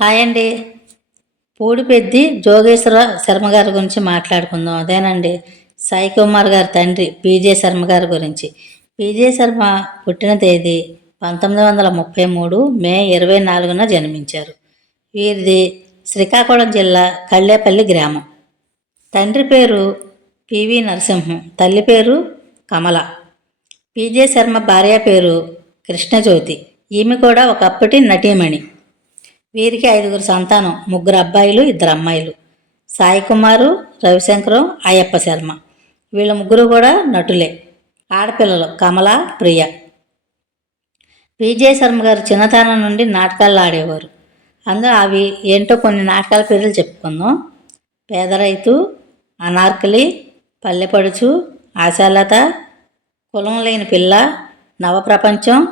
Hi అండి. పూడిపెద్ది జోగేశ్వర శర్మ గారి గురించి మాట్లాడుకుందాం. అదేనండి. సాయి కుమార్ గారి తండ్రి పీజే శర్మ గారి గురించి. పీజే శర్మ పుట్టిన తేదీ పంతొమ్మిది వందల ముప్పై మూడు మే ఇరవై నాలుగున జన్మించారు. వీరిది శ్రీకాకుళం జిల్లా కళ్ళేపల్లి గ్రామం. తండ్రి పేరు పివి నరసింహం తల్లి పేరు కమల. పీజే శర్మ భార్య పేరు కృష్ణజ్యోతి. ఈమె కూడా ఒకప్పటి నటీమణి. వీరికి ఐదుగురు సంతానం ముగ్గురు అబ్బాయిలు ఇద్దరు అమ్మాయిలు. సాయి కుమారు రవిశంకరం అయ్యప్ప శర్మ. వీళ్ళ ముగ్గురు కూడా నటులే. ఆడపిల్లలు కమల ప్రియ. విజయ శర్మ గారు చిన్నతనం నుండి నాటకాలు ఆడేవారు. అందులో అవి ఏంటో కొన్ని నాటకాల పేర్లు చెప్పుకుందాం. పేదరైతు అనార్కలి పల్లెపడుచు ఆశాలత కులం లేని పిల్ల నవప్రపంచం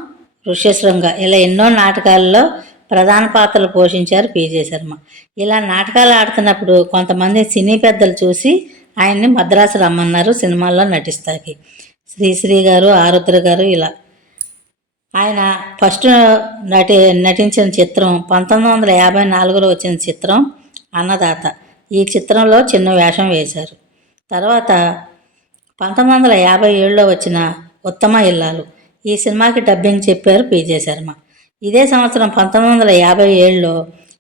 ఋష్యశృంగ ఇలా ఎన్నో నాటకాల్లో ప్రధాన పాత్రలు పోషించారు పీజే శర్మ. ఇలా నాటకాలు ఆడుతున్నప్పుడు కొంతమంది సినీ పెద్దలు చూసి ఆయన్ని మద్రాసు రమ్మన్నారు సినిమాల్లో నటిస్తాకి. శ్రీశ్రీ గారు ఆరుద్ర గారు ఇలా. ఆయన ఫస్ట్ నటి నటించిన చిత్రం పంతొమ్మిది వందల యాభై నాలుగులో వచ్చిన చిత్రం అన్నదాత. ఈ చిత్రంలో చిన్న వేషం వేశారు. తర్వాత పంతొమ్మిది వందల యాభై ఏడులో వచ్చిన ఉత్తమ ఇల్లాలు. ఈ సినిమాకి డబ్బింగ్ చెప్పారు పీజే శర్మ. ఇదే సంవత్సరం పంతొమ్మిది వందల యాభై ఏడులో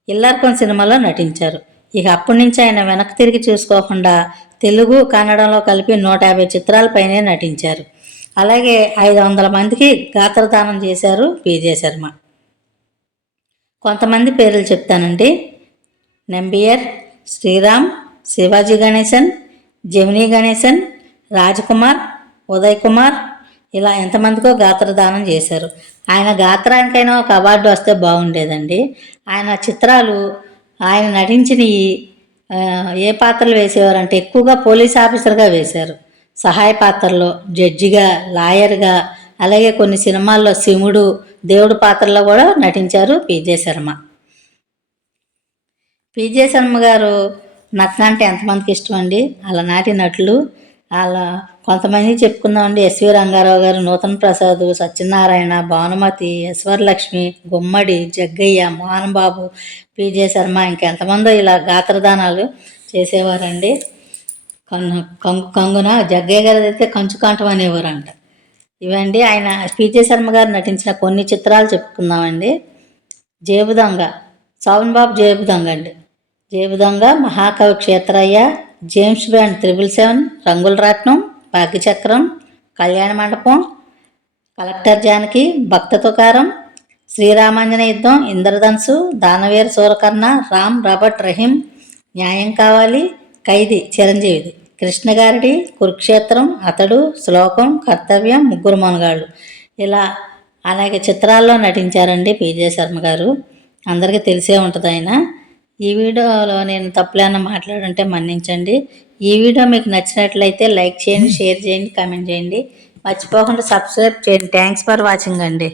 ఇల్లార్కొన్ సినిమాలో నటించారు. ఇక అప్పటి నుంచి ఆయన వెనక్కి తిరిగి చూసుకోకుండా తెలుగు కన్నడంలో కలిపి నూట యాభై చిత్రాలపైనే నటించారు. అలాగే ఐదు వందల మందికి గాత్రదానం చేశారు పీజే శర్మ. కొంతమంది పేర్లు చెప్తానండి. నెంబియర్ శ్రీరామ్ శివాజీ గణేశన్ జమినీ గణేశన్ రాజ్కుమార్ ఉదయ్ కుమార్ ఇలా ఎంతమందికో గాత్రదానం చేశారు. ఆయన గాత్రానికైనా ఒక అవార్డు వస్తే బాగుండేదండి. ఆయన చిత్రాలు ఆయన నటించినవి ఏ పాత్రలు వేసేవారంటే ఎక్కువగా పోలీస్ ఆఫీసర్గా వేశారు. సహాయ పాత్రలో జడ్జిగా లాయర్గా అలాగే కొన్ని సినిమాల్లో శివుడు దేవుడు పాత్రలో కూడా నటించారు పీజే శర్మ. పీజే శర్మ గారు నటన అంటే ఎంతమందికి ఇష్టం అండి అలా నాటి నటులు అలా కొంతమంది చెప్పుకుందామండి. ఎస్వి రంగారావు గారు నూతన ప్రసాద్ సత్యనారాయణ భానుమతి లక్ష్మి గుమ్మడి జగ్గయ్య మోహన్ బాబు పీజే శర్మ ఇంకెంతమందో ఇలా గాత్రదానాలు చేసేవారండి. కన్ను కంగు కంగున జగ్గయ్య గారి అయితే కంచుకాంటం అనేవారంట. ఇవండి ఆయన పీజే శర్మ గారు నటించిన కొన్ని చిత్రాలు చెప్పుకుందామండి. జేబు దొంగ సౌన్ బాబు జేబు దొంగ అండి. Jebu Donga Mahakavi Kshetrayya James Bond triple seven Rangula Ratnam Bhagyachakram Kalyana Mandapam collector Janaki Bhakta Tukaram Sriramanjaneya Yuddham Indradhanussu Danaveera Surakarna Ram Robert Rahim Nyayam Kavali Khaidi చిరంజీవిది. కృష్ణగారిడి కురుక్షేత్రం అతడు శ్లోకం కర్తవ్యం ముగ్గురు మనగాళ్ళు. ఇలా అనేక చిత్రాల్లో నటించారండి పీజే శర్మ గారు. అందరికీ తెలిసే ఉంటుంది ఆయన. ఈ వీడియోలో నేను తప్పులేనా మాట్లాడుంటే మన్నించండి. ఈ వీడియో మీకు నచ్చినట్లయితే లైక్ చేయండి షేర్ చేయండి కామెంట్ చేయండి. మర్చిపోకుండా సబ్స్క్రైబ్ చేయండి. థ్యాంక్స్ ఫర్ వాచింగ్ అండి.